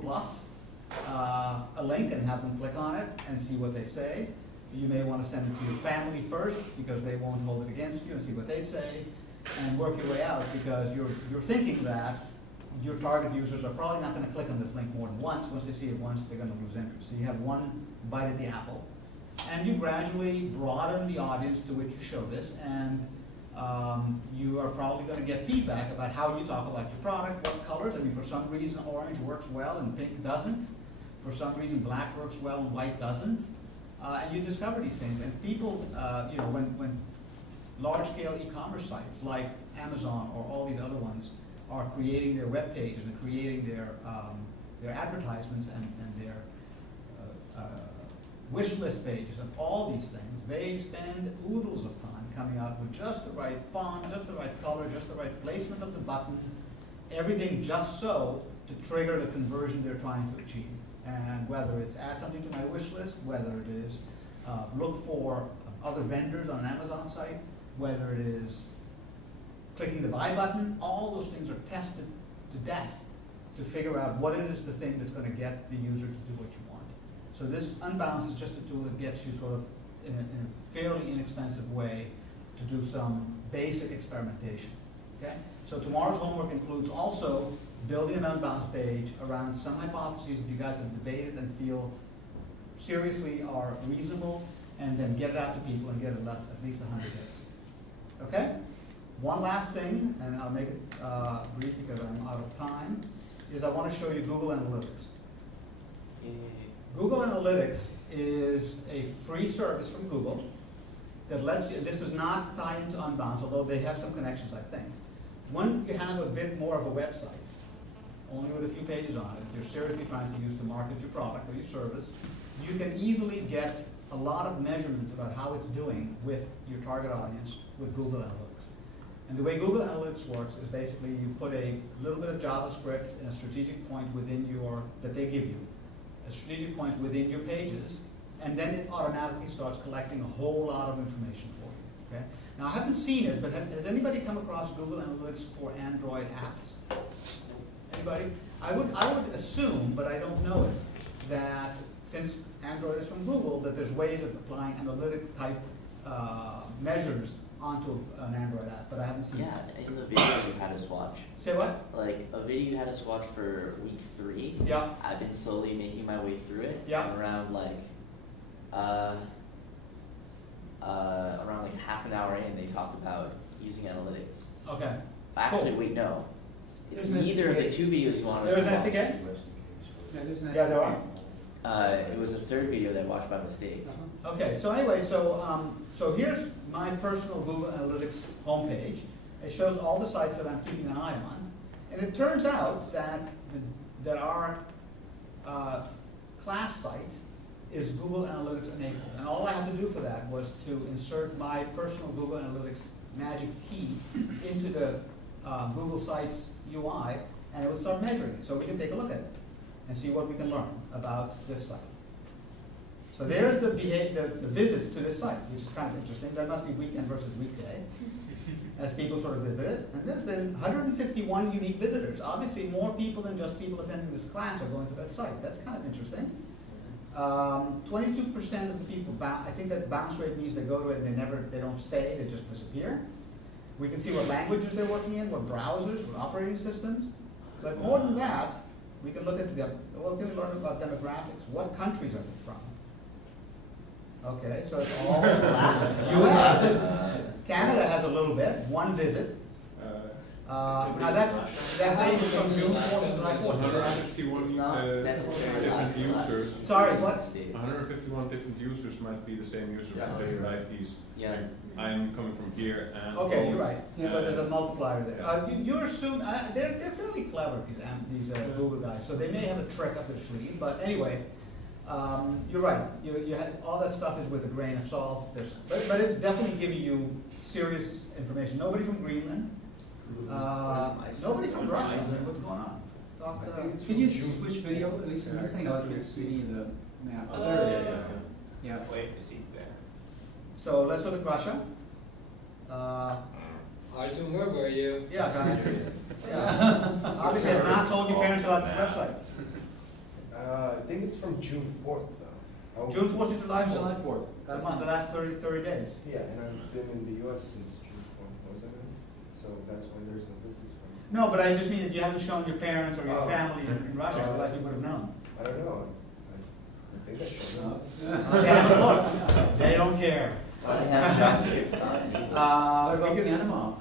a link and have them click on it and see what they say. You may want to send it to your family first because they won't hold it against you and see what they say, and work your way out because you're thinking that your target users are probably not going to click on this link more than once. Once they see it once, they're going to lose interest. So you have one bite at the apple. And you gradually broaden the audience to which you show this, and you are probably going to get feedback about how you talk about your product, what colors. I mean, for some reason, orange works well and pink doesn't. For some reason, black works well and white doesn't. And you discover these things. And people, you know, when large-scale e-commerce sites like Amazon or all these other ones are creating their web pages and creating their advertisements and their wish list pages and all these things, they spend oodles of time coming out with just the right font, just the right color, just the right placement of the button, everything just so to trigger the conversion they're trying to achieve. And whether it's add something to my wish list, whether it is look for other vendors on an Amazon site, whether it is clicking the buy button, all those things are tested to death to figure out what is the thing that's going to get the user to do what you want. So this Unbounce is just a tool that gets you sort of in a fairly inexpensive way to do some basic experimentation. Okay? So tomorrow's homework includes also building an Unbounce page around some hypotheses that you guys have debated and feel seriously are reasonable, and then get it out to people and get at least 100 hits. Okay? One last thing, and I'll make it brief because I'm out of time, is I want to show you Google Analytics. Google Analytics is a free service from Google that lets you, this does not tie into Unbounce, although they have some connections, I think. When you have a bit more of a website, only with a few pages on it, you're seriously trying to use to market your product or your service, you can easily get a lot of measurements about how it's doing with your target audience with Google Analytics. And the way Google Analytics works is basically you put a little bit of JavaScript in a strategic point within that they give you, a strategic point within your pages, and then it automatically starts collecting a whole lot of information for you. Okay? Now I haven't seen it, but has anybody come across Google Analytics for Android apps? Anybody? I would assume, but I don't know it, that since Android is from Google, that there's ways of applying analytic type measures onto an Android app, but I haven't seen it. Yeah, in the video you had us watch. Say what? Like a video you had us watch for week 3. Yeah. I've been slowly making my way through it. Yeah. And around like half an hour in, they talk about using analytics. Okay. Actually, Cool. Wait, no. It's There's an neither of the SDK. 2 videos you wanted us There's to an watch. SDK? Yeah, there's an Yeah, there SDK. are. It was a 3rd video that I watched by mistake. Okay, so anyway, so here's my personal Google Analytics homepage. It shows all the sites that I'm keeping an eye on. And it turns out that our class site is Google Analytics enabled? And all I had to do for that was to insert my personal Google Analytics magic key into the Google Sites UI, and it would start measuring it. So we can take a look at it and see what we can learn about this site. So there's the visits to this site, which is kind of interesting. That must be weekend versus weekday, as people sort of visit it. And there's been 151 unique visitors. Obviously, more people than just people attending this class are going to that site. That's kind of interesting. 22% of the people, I think that bounce rate means they go to it and they don't stay, they just disappear. We can see what languages they're working in, what browsers, what operating systems. But more than that, we can look at what can we learn about demographics? What countries are they from? Okay, so it's all US. Canada has a little bit, one visit. Now that range is from June 4th to July 4th. 151 different users. Sorry, what? 151 different users might be the same user with different IPs. Yeah. I'm coming from here and. Okay, you're right. So there's a multiplier there. You're assuming they're fairly clever, these Google guys. So they may have a trick up their sleeve, but anyway, you're right. You had, all that stuff is with a grain of salt. But it's definitely giving you serious information. Nobody from Greenland. Nobody from Russia. What's going on? Can you switch video? At least I'm saying I was reading the map. Oh, there it is. Yeah. Wait, is he there? So let's look at Russia. Hi, Tim, where were you? Yeah, kind of. Yeah. Obviously, I've not told your parents about this website. I think it's from June 4th, though. June 4th to July 4th. July 4th. That's on the last 30 days. Yeah, and I've been in the US since June 4th, was that right? So that's why there's no business from. No, but I just mean that you haven't shown your parents or your family in Russia, otherwise you would have known. I don't know. I think I showed them. They haven't looked. They don't care. What about Panama?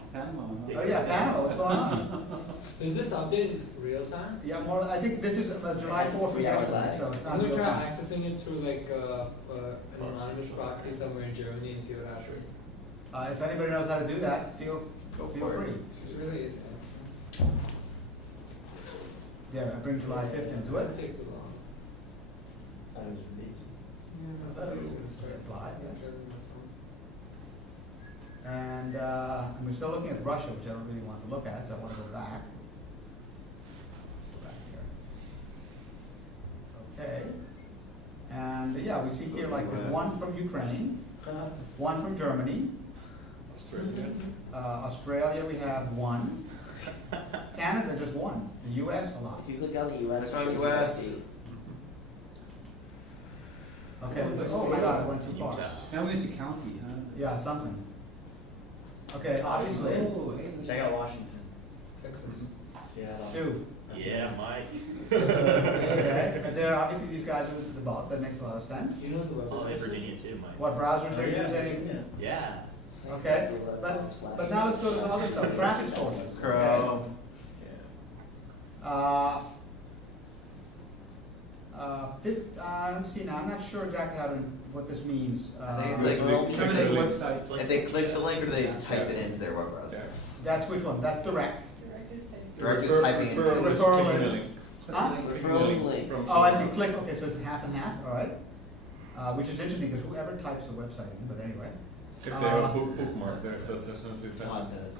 Oh yeah, Panama, what's going on? Is this update real time? Yeah, more, I think this is July 4th was yesterday, so it's not I'm gonna real try time. accessing it through like an anonymous proxy somewhere in Germany and see what happens. If anybody knows how to do that, feel free. It's really easy. Yeah, I bring July 5th into It it. doesn't take too long. Apply, yes. And we're still looking at Russia, which I don't really want to look at, so I want to go back. Go back here. Okay. And yeah, we see here like there's one from Ukraine, one from Germany. Australia we have one. Canada just one. The US a lot. If you click on the US. US. Okay. Oh my God, it went too far. Now we went to county, huh? Yeah, something. Okay, obviously. Oh, hey, Check out Washington. Texas. Seattle. Two. Yeah, Mike. Okay, but there obviously these guys are the bulk. That makes a lot of sense. You know the Oh, web. in Virginia too, Mike. What browsers they're using. Yeah. Okay, but now let's go to some other stuff. Traffic sources. Okay. See, now I'm not sure exactly what this means. I think it's like, if they click the link or they type it into their web browser. That's which one? That's direct. Direct is typing into it. Referral is. Huh? Referral link. Oh, I see. Click. Okay, so it's half and half. All right. Which is interesting because whoever types a website in, but anyway. If they have a bookmark there, that says something. John does.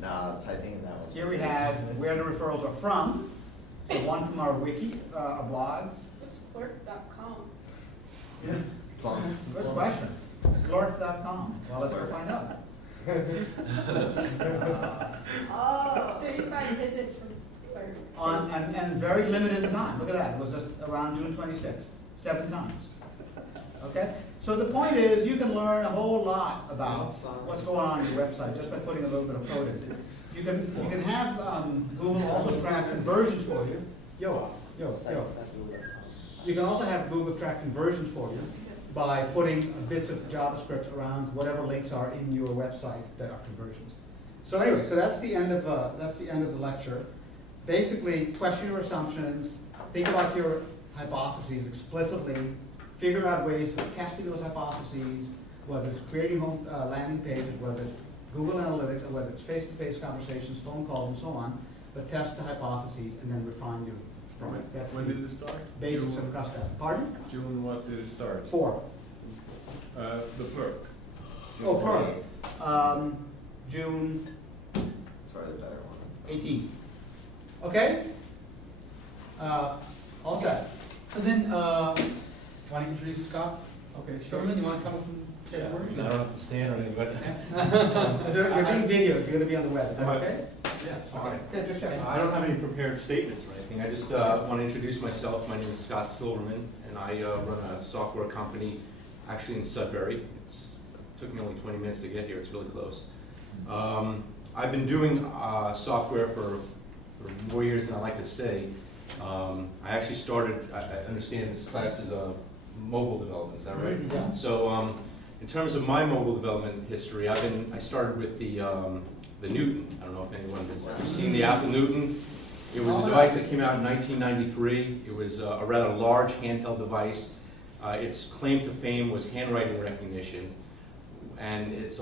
Nah, typing in that one. Here we have where the referrals are from. So one from our wiki, our blogs. What's clerk.com? Good question. Clerk.com. Well, let's go find out. 35 visits from clerk. And very limited time. Look at that. It was just around June 26th, 7 times. Okay? So the point is, you can learn a whole lot about what's going on your website just by putting a little bit of code in it. You can have Google also track conversions for you. Yo. You can also have Google track conversions for you by putting bits of JavaScript around whatever links are in your website that are conversions. So anyway, so that's the end of the lecture. Basically, question your assumptions, think about your hypotheses explicitly, figure out ways of testing those hypotheses, whether it's creating home landing pages, whether it's Google Analytics, or whether it's face-to-face conversations, phone calls, and so on, but test the hypotheses and then refine Right. That's When the did it start? basics of CustDev. Pardon? June, what did it start? 4. The perk. Oh, per. June Sorry, the better one. 18. Okay? All set. So then, want to introduce Scott? Okay, Sherman, you want to come up and say a word? I don't have to stand or anything, but. You're being videoed, you're gonna be on the web, is that Am I- okay? Yeah, it's fine. Yeah, just check. I don't have any prepared statements or anything. I just want to introduce myself. My name is Scott Silverman, and I run a software company actually in Sudbury. It took me only 20 minutes to get here. It's really close. I've been doing software for more years than I like to say. I actually started, I understand this class is mobile development, is that right? Yeah. So in terms of my mobile development history, I started with the Newton. I don't know if anyone has ever seen the Apple Newton. It was a device that came out in 1993. It was a rather large handheld device. Its claim to fame was handwriting recognition, and its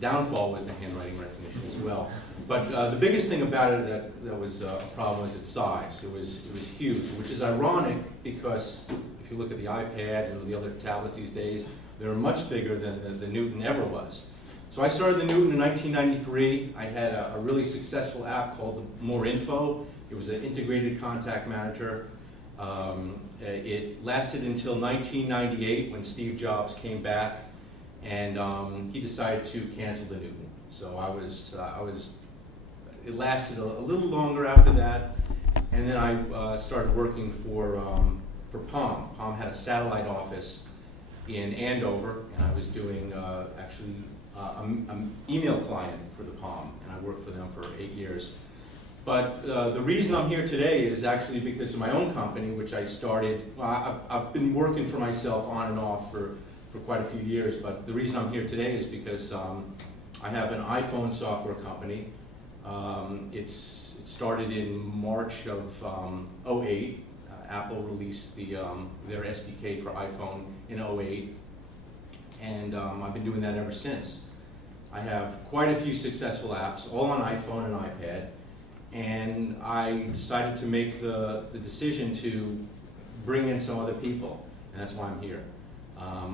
downfall was the handwriting recognition as well. But the biggest thing about it that was a problem was its size. It was huge, which is ironic because if you look at the iPad and the other tablets these days, they're much bigger than the Newton ever was. So I started the Newton in 1993. I had a really successful app called More Info. It was an integrated contact manager. It lasted until 1998 when Steve Jobs came back and he decided to cancel the Newton. So it lasted a little longer after that, and then I started working for Palm. Palm had a satellite office in Andover, and I was doing actually an email client for the Palm, and I worked for them for 8 years. But the reason I'm here today is actually because of my own company, which I started. Well, I've been working for myself on and off for quite a few years, but the reason I'm here today is because I have an iPhone software company. It started in March of 2008. Apple released their SDK for iPhone in 2008, and I've been doing that ever since. I have quite a few successful apps, all on iPhone and iPad, and I decided to make the decision to bring in some other people, and that's why I'm here.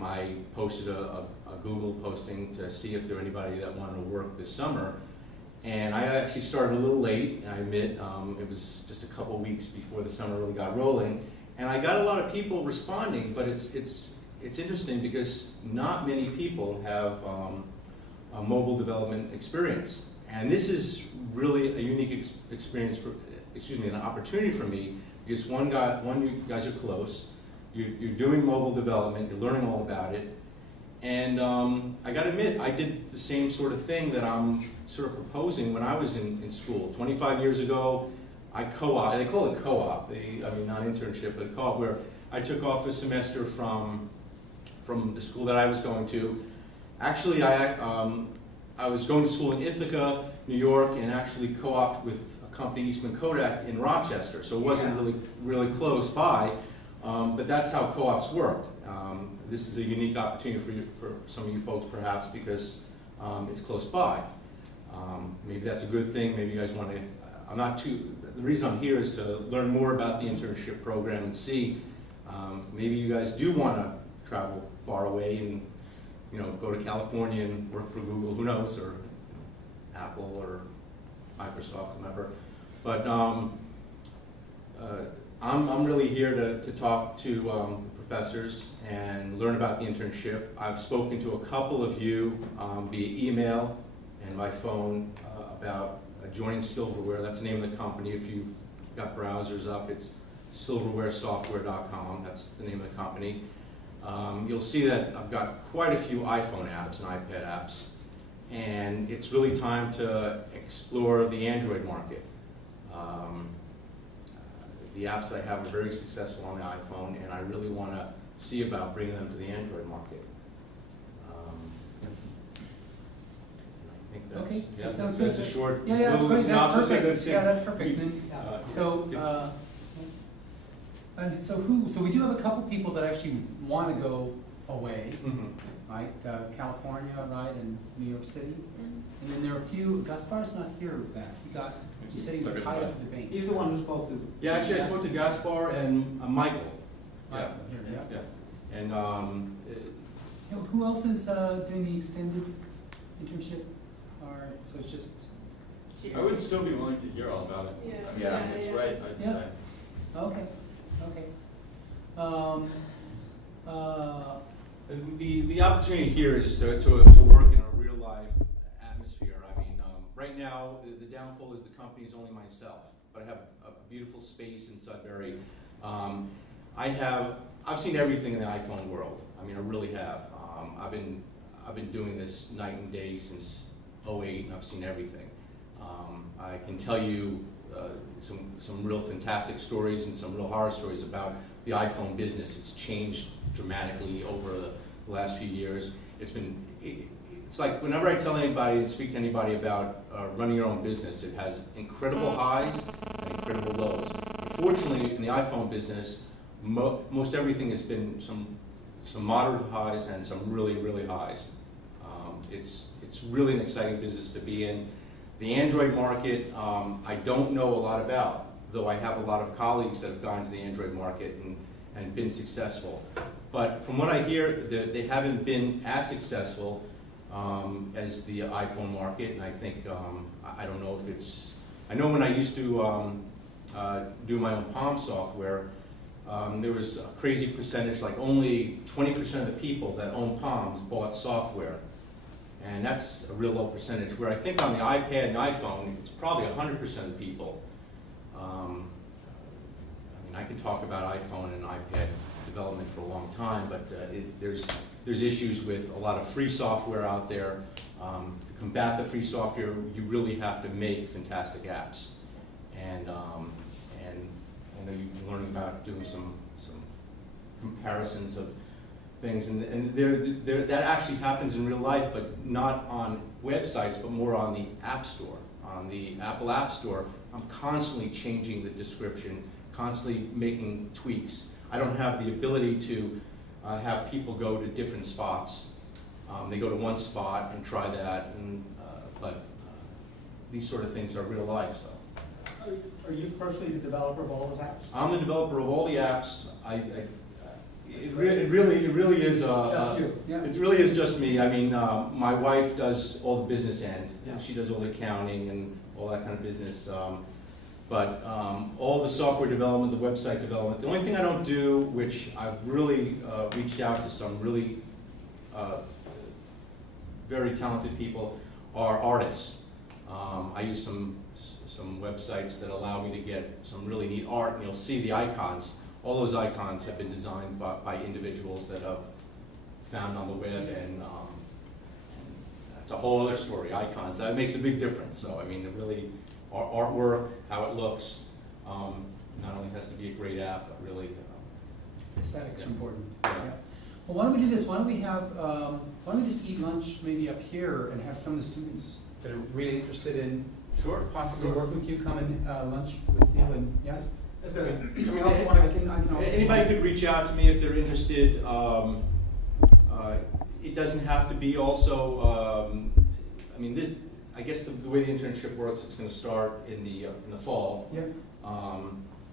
I posted a Google posting to see if there were anybody that wanted to work this summer, and I actually started a little late, I admit. It was just a couple weeks before the summer really got rolling, and I got a lot of people responding, but it's interesting because not many people have a mobile development experience, and this is really a unique experience an opportunity for me, because you guys are close, you're doing mobile development, you're learning all about it, and I got to admit, I did the same sort of thing that I'm sort of proposing when I was in school. 25 years ago, I co-op, they call it co-op, not internship, but a co-op, where I took off a semester from the school that I was going to. Actually, I was going to school in Ithaca, New York, and actually co-opted with a company, Eastman Kodak, in Rochester, so it wasn't really close by, but that's how co-ops worked. This is a unique opportunity for some of you folks, perhaps, because it's close by. Maybe that's a good thing. Maybe you guys want to. The reason I'm here is to learn more about the internship program and see. Maybe you guys do want to travel far away and go to California and work for Google. Who knows, or Apple or Microsoft, whomever. But I'm really here to talk to professors and learn about the internship. I've spoken to a couple of you via email and by phone about joining Silverware. That's the name of the company. If you've got browsers up, it's silverwaresoftware.com. That's the name of the company. You'll see that I've got quite a few iPhone apps and iPad apps, and it's really time to explore the Android market. The apps I have are very successful on the iPhone, and I really want to see about bringing them to the Android market. I think that's, Okay, yeah, that sounds that's good. a short Yeah, that's little great, that's synopsis. perfect. Yeah, that's perfect. So we do have a couple people that actually want to go away, right? California, right, and New York City. And then there are a few, Gaspar's not here, Beth. You said he was tied up in the bank. He's the one who spoke to. Yeah, actually, I spoke to Gaspar and Michael. Michael, Yeah, yeah. yeah. And, You know, who else is doing the extended internship? All right, so it's just. I would still be willing to hear all about it. Yeah. If it's right, I'd Yeah. say. Okay, okay. the opportunity here is to work in a real life atmosphere. I mean, right now, the downfall is the company is only myself, but I have a beautiful space in Sudbury. I've seen everything in the iPhone world. I mean, I really have. I've been doing this night and day since '08, and I've seen everything. I can tell you some real fantastic stories and some real horror stories about the iPhone business. It's changed dramatically over the last few years. It's like whenever I tell anybody and speak to anybody about running your own business, it has incredible highs and incredible lows. Fortunately, in the iPhone business, most everything has been some moderate highs and some really, really highs. It's really an exciting business to be in. The Android market, I don't know a lot about, though I have a lot of colleagues that have gone to the Android market and been successful. But from what I hear, they haven't been as successful as the iPhone market, and I think, I don't know if it's, I know when I used to do my own Palm software, there was a crazy percentage, like only 20% of the people that own Palms bought software. And that's a real low percentage, where I think on the iPad and iPhone, it's probably 100% of the people. I mean, I can talk about iPhone and iPad development for a long time, but there's issues with a lot of free software out there. To combat the free software, you really have to make fantastic apps. And I know you've been learning about doing some comparisons of things, and that actually happens in real life, but not on websites, but more on the App Store. On the Apple App Store, I'm constantly changing the description, constantly making tweaks. I don't have the ability to have people go to different spots. They go to one spot and try that, but these sort of things are real life. So. Are you personally the developer of all those apps? I'm the developer of all the apps. It really is. Just you. Yeah. It really is just me. I mean, my wife does all the business end. Yeah. She does all the accounting and all that kind of business. But all the software development, the website development. The only thing I don't do, which I've really reached out to some really very talented people, are artists. I use some websites that allow me to get some really neat art, and you'll see the icons. All those icons have been designed by individuals that I've found on the web, and that's a whole other story. Icons, that makes a big difference. So I mean, it really, artwork, how it looks, not only has to be a great app, but really Aesthetics are important. Yeah. Yeah. Well, why don't we do this? Why don't we just eat lunch maybe up here and have some of the students that are really interested in possibly work with you, come and lunch with you, and yes. That's good. I mean, I can Anybody could reach out to me if they're interested. It doesn't have to be also. I mean, this. I guess the way the internship works, it's going to start in the fall. Yeah.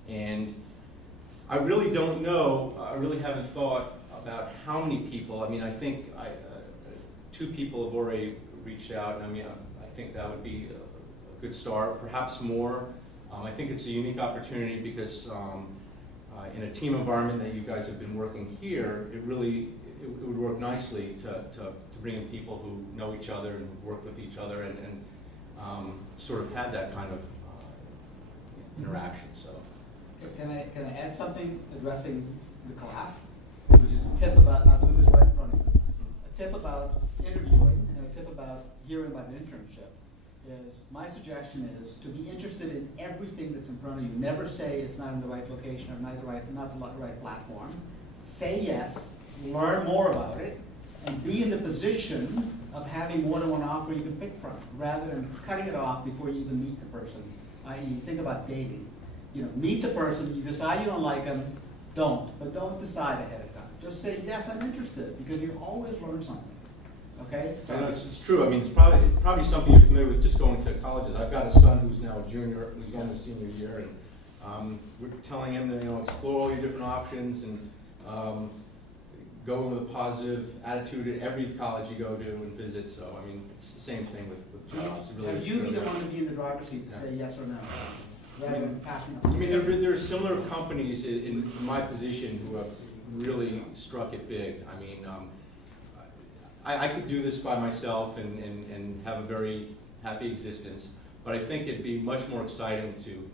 And I really don't know. I really haven't thought about how many people. I mean, I think 2 people have already reached out. I mean, I think that would be a good start. Perhaps more. I think it's a unique opportunity because in a team environment that you guys have been working here, it would work nicely to bring in people who know each other and work with each other and sort of had that kind of interaction. So, can I add something addressing the class, which is a tip about, I'll do this right in front of you. A tip about interviewing and a tip about hearing about an internship. My suggestion is to be interested in everything that's in front of you. Never say it's not in the right location or not the right platform. Say yes, learn more about it, and be in the position of having more than one offer you can pick from, rather than cutting it off before you even meet the person. I.e., think about dating. You know, meet the person, you decide you don't like them, but don't decide ahead of time. Just say, yes, I'm interested, because you always learn something. okay? So- I know it's true, I mean, it's probably something you're familiar with just going to colleges. I've got a son who's now a junior, who's going to senior year, and we're telling him to, explore all your different options and go in with a positive attitude at every college you go to and visit, so, I mean, it's the same thing with jobs. It really is You true. be the one to be in the driver's seat to say yes or no, rather than passing up. I mean, there are similar companies in my position who have really struck it big. I mean, I could do this by myself and have a very happy existence, but I think it'd be much more exciting to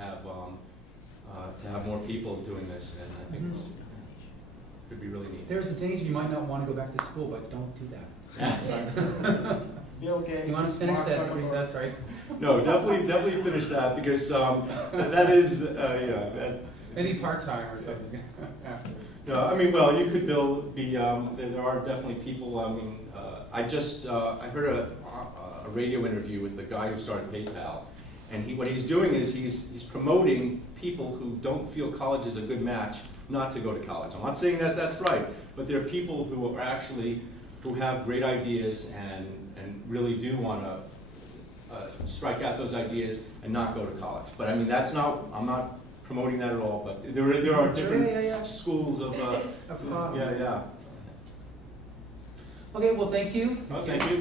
have more people doing this, and I think it's could be really neat. There's a danger you might not want to go back to school, but don't do that. Bill Gates. You want to finish Mark that? Zuckerberg. That's right. No, definitely finish that, because that is, that. Maybe part-time or something. No, I mean, well, you could there are definitely people, I mean, I heard a radio interview with the guy who started PayPal, and what he's doing is he's promoting people who don't feel college is a good match not to go to college. I'm not saying that that's right, but there are people who have great ideas and really do want to strike out those ideas and not go to college. But I mean, I'm not promoting that at all, but there are different schools of thought. yeah. Okay, well, thank you. Well, thank you.